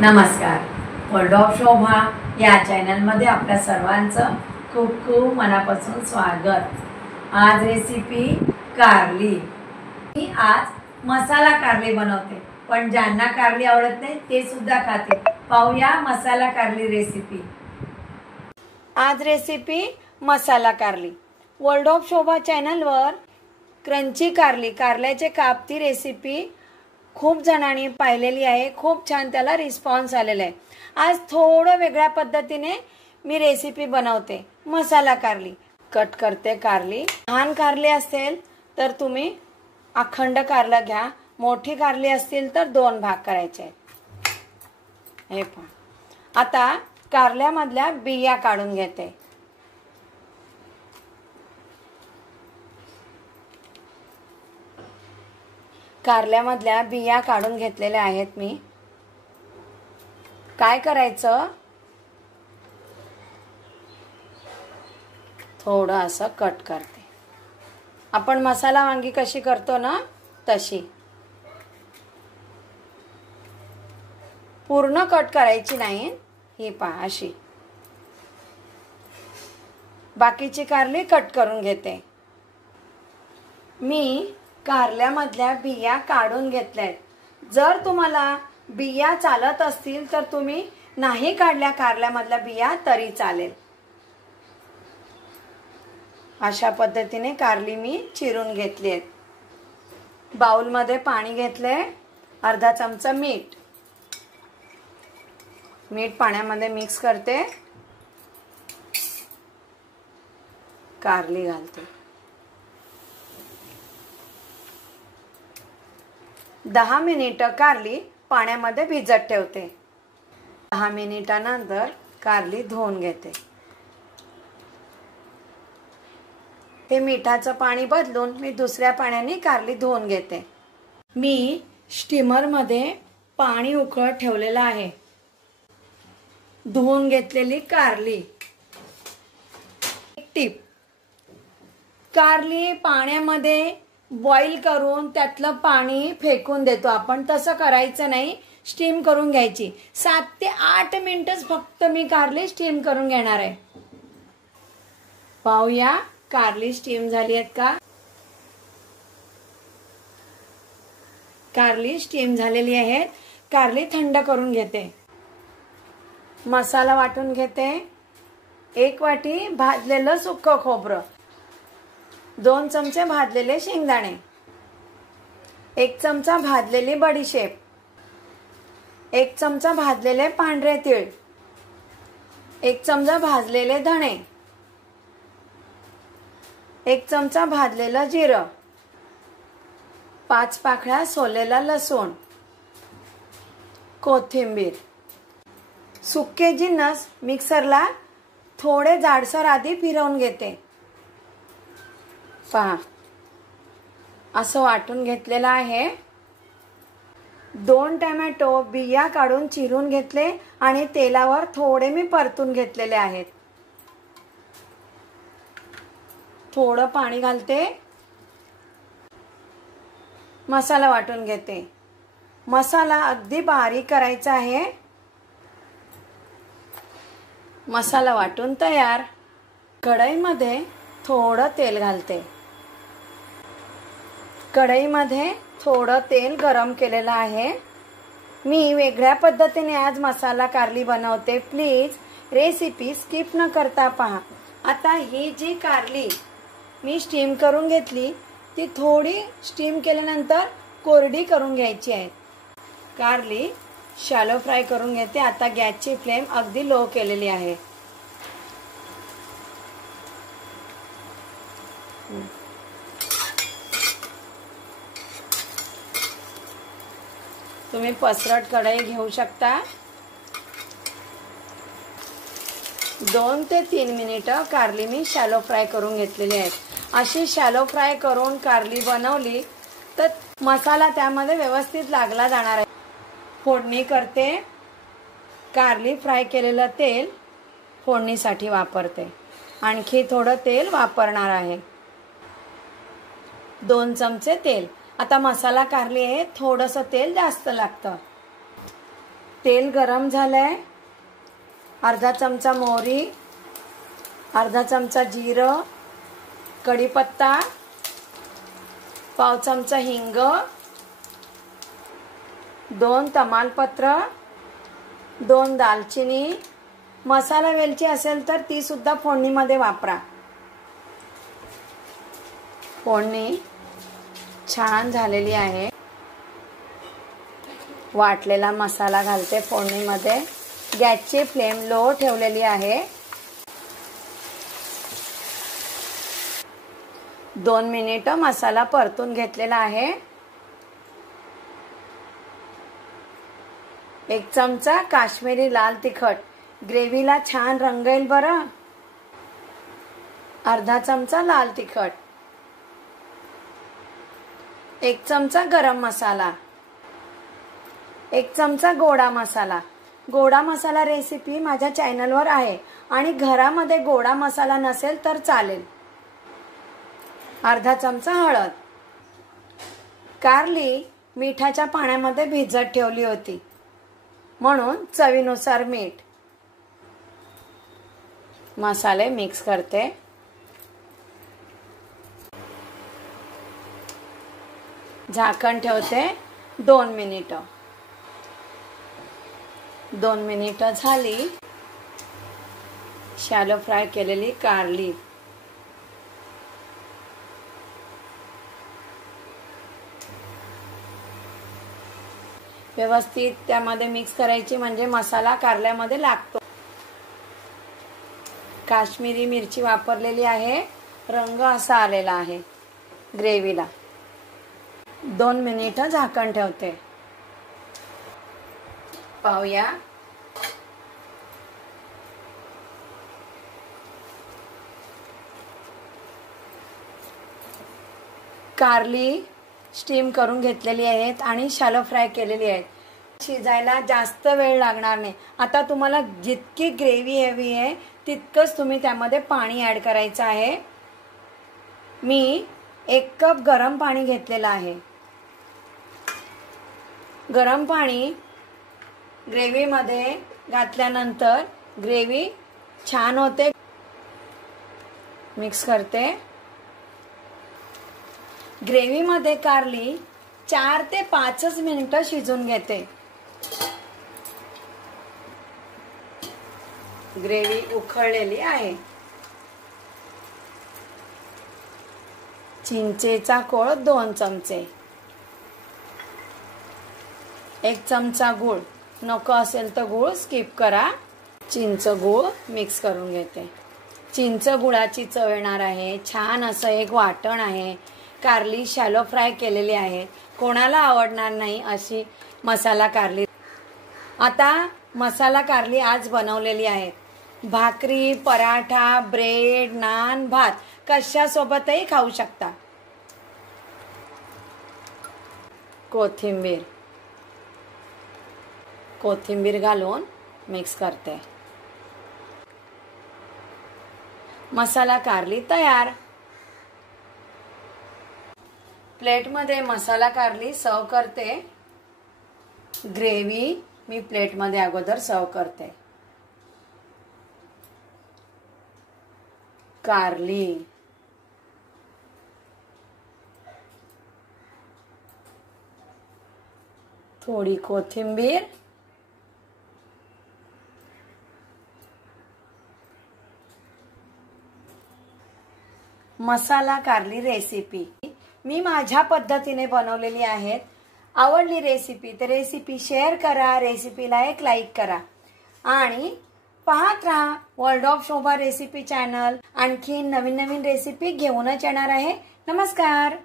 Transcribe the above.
नमस्कार. World of शोभा या चॅनलमध्ये आपल्या सर्वांचं खूप खूप मनापासून स्वागत. आज रेसिपी कारली. मी आज मसाला कारली बनवते, पण ज्यांना कारली आवडत नाही ते सुद्धा खाते. पाहूया मसाला कारली रेसिपी. आज रेसिपी मसाला कारली. वर्ल्ड ऑफ शोभा चॅनलवर क्रंची कारली, कारल्याचे कापती रेसिपी खूप जणांनी पाहिलेली आहे. खूप छान त्याला रिस्पॉन्स आलेला आहे. आज थोडं वेगळ्या पद्धतीने मी रेसिपी बनवते. मसाला कारली कट करते. कारली लहान कारली असेल तर तुम्ही अखंड कारला घ्या. मोठी कारली असतील तर 2 भाग करायचे आहेत. हे पहा. आता कारल्यामधल्या बिया काढून घेते. कारल्यामधल्या बिया काढून घेतलेल्या आहेत मी. काय करायचं, थोडं असं कट करते. आपण मसाला वांगी कशी करतो ना तशी. पूर्ण कट करायची नाही. ही पहा अशी. बाकीची कारली कट करून घेते. मी कारल्यामधल्या बिया काढून घेतल्यात. जर तुम्हाला बिया चालत असतील तर तुम्ही नाही काढल्या कारल्यामधल्या बिया तरी चालेल. अशा पद्धतीने कारली मी चिरून घेतली आहे. बाउलमध्ये पाणी घेतले. अर्धा चमचा मीठ पाण्यामध्ये मिक्स करते. कारली घालते. 10 मिनिटं कारली पाण्यामध्ये भिजत ठेवते. 10 मिनिटानंतर कारली धुवून घेते. हे मिठाचं पाणी बदलून मी दुसऱ्या पाण्याने कारली धुवून घेते. मी स्टीमरमध्ये पाणी उकळत ठेवलेलं आहे. धुवून घेतलेली कारली. एक टिप, कारली पाण्यामध्ये बॉईल करून त्यातलं पाणी फेकून देतो आपण. तसं करायचं नाही. स्टीम करून घ्यायची. 7 ते 8 मिनिटच फक्त मी कारली स्टीम करून घेणार आहे. पाहूया कारली स्टीम झाली आहेत का. कारली स्टीम झालेली आहे. कारली थंड करून घेते. मसाला वाटून घेते. 1 वाटी भाजलेलं सुक्क खोबरं, 2 चमचे भाजलेले शेंगदाणे, 1 चमचा भाजलेली बडीशेप, 1 चमचा भाजलेले पांढरे तीळ, 1 चमचा भाजलेले धणे, 1 चमचा भाजलेलं जिरं, 5 पाकळ्या सोललेला लसूण, कोथिंबीर. सुके जिन्नस मिक्सरला थोडे जाडसर आधी फिरवून घेते. पहा असं वाटून घेतलेलं आहे. 2 टोमॅटो बिया काढून चिरून घेतले आणि तेलावर थोडे मी परतून घेतलेले आहेत. थोडं पाणी घालते. मसाला वाटून घेते. मसाला अगदी बारीक करायचा आहे. मसाला वाटून तयार. कढईमध्ये थोडं तेल घालते. कढईमध्ये थोडं तेल गरम केलेलं आहे. मी वेगळ्या पद्धतीने आज मसाला कारली बनवते. प्लीज रेसिपी स्किप न करता पहा. आता ही जी कारली मी स्टीम करून घेतली ती थोडी स्टीम केल्यानंतर कोरडी करून घ्यायची आहे. कारली शॅलो फ्राय करून घेते. आता गॅसची फ्लेम अगदी लो केलेली आहे. तुम्ही पसरट कढई घेऊ शकता. 2 ते 3 मिनिटं कारली मी शॅलो फ्राय करून घेतलेली आहे. अशी शॅलो फ्राय करून कारली बनवली तर मसाला त्यामध्ये व्यवस्थित लागला जाणार आहे. फोडणी करते. कारली फ्राय केलेलं तेल फोडणीसाठी वापरते. आणखी थोडं तेल वापरणार आहे. 2 चमचे तेल. आता मसाला कारली आहे, थोडंसं तेल जास्त लागतं. तेल गरम झालंय. अर्धा चमचा मोहरी, अर्धा चमचा जिरं, कढीपत्ता, पाव चमचा हिंग, 2 तमालपत्र, 2 दालचिनी. मसाला वेलची असेल तर ती सुद्धा फोडणीमध्ये वापरा. फोडणी छान झालेली आहे. वाटलेला मसाला घालते फोडणीमध्ये. गॅसची फ्लेम लो ठेवलेली आहे. 2 मिनिटं मसाला परतून घेतलेला आहे. 1 चमचा काश्मीरी लाल तिखट, ग्रेव्हीला छान रंग येईल बरं. अर्धा चमचा लाल तिखट, 1 चमचा गरम मसाला, 1 चमचा गोडा मसाला. गोडा मसाला रेसिपी माझ्या चॅनलवर आहे आणि घरामध्ये गोडा मसाला नसेल तर चालेल. अर्धा चमचा हळद. कारली मिठाच्या पाण्यामध्ये भिजत ठेवली होती म्हणून चवीनुसार मीठ. मसाले मिक्स करते. झाकण ठेवते 2 मिनिटं. 2 मिनिटं झाली. शॅलो फ्राय केलेली कारली व्यवस्थित त्यामध्ये मिक्स करायची म्हणजे मसाला कारल्यामध्ये लागतो. काश्मीरी मिरची वापरलेली आहे. रंग असा आलेला आहे ग्रेव्हीला. 2 मिनिटं झाकण ठेवते. पाहूया. कारली स्टीम करून घेतलेली आहेत आणि शॅलो फ्राय केलेली आहेत. शिजायला जास्त वेळ लागणार नाही. आता तुम्हाला जितकी ग्रेव्ही हवी आहे तितकंच तुम्ही त्यामध्ये पाणी ॲड करायचं आहे. मी 1 कप गरम पाणी घेतलेलं आहे. गरम पाणी ग्रेव्हीमध्ये घातल्यानंतर ग्रेव्ही छान होते. मिक्स करते. ग्रेव्हीमध्ये कारली 4 ते 5 मिनिटं शिजून घेते. ग्रेव्ही उकळलेली आहे. चिंचेचा कोळ 2 चमचे, 1 चमचा गूळ. नको असेल तर गूळ स्किप करा. चिंच गूळ मिक्स करून घेते. चिंच गुळाची चव येणार आहे. छान असं एक वाटण आहे. कारली शॅलो फ्राय केलेली आहे. कोणाला आवडणार नाही अशी मसाला कारली. आता मसाला कारली आज बनवलेली आहे. भाकरी, पराठा, ब्रेड, नान, भात कशासोबतही खाऊ शकता. कोथिंबीर घालून मिक्स करते. मसाला कारली तयार. प्लेटमध्ये मसाला कारली सर्व करते. ग्रेव्ही मी प्लेटमध्ये अगोदर सर्व करते. कारली, थोडी कोथिंबीर, मसाला कारली रेसिपी मी माझ्या पद्धतीने बनवलेली आहे. आवडली रेसिपी तर रेसिपी शेअर करा. रेसिपीला एक लाईक करा आणि पाहत राहा world of Shobha recipe channel. आणखी नवीन नवीन रेसिपी घेऊनच येणार आहे. नमस्कार.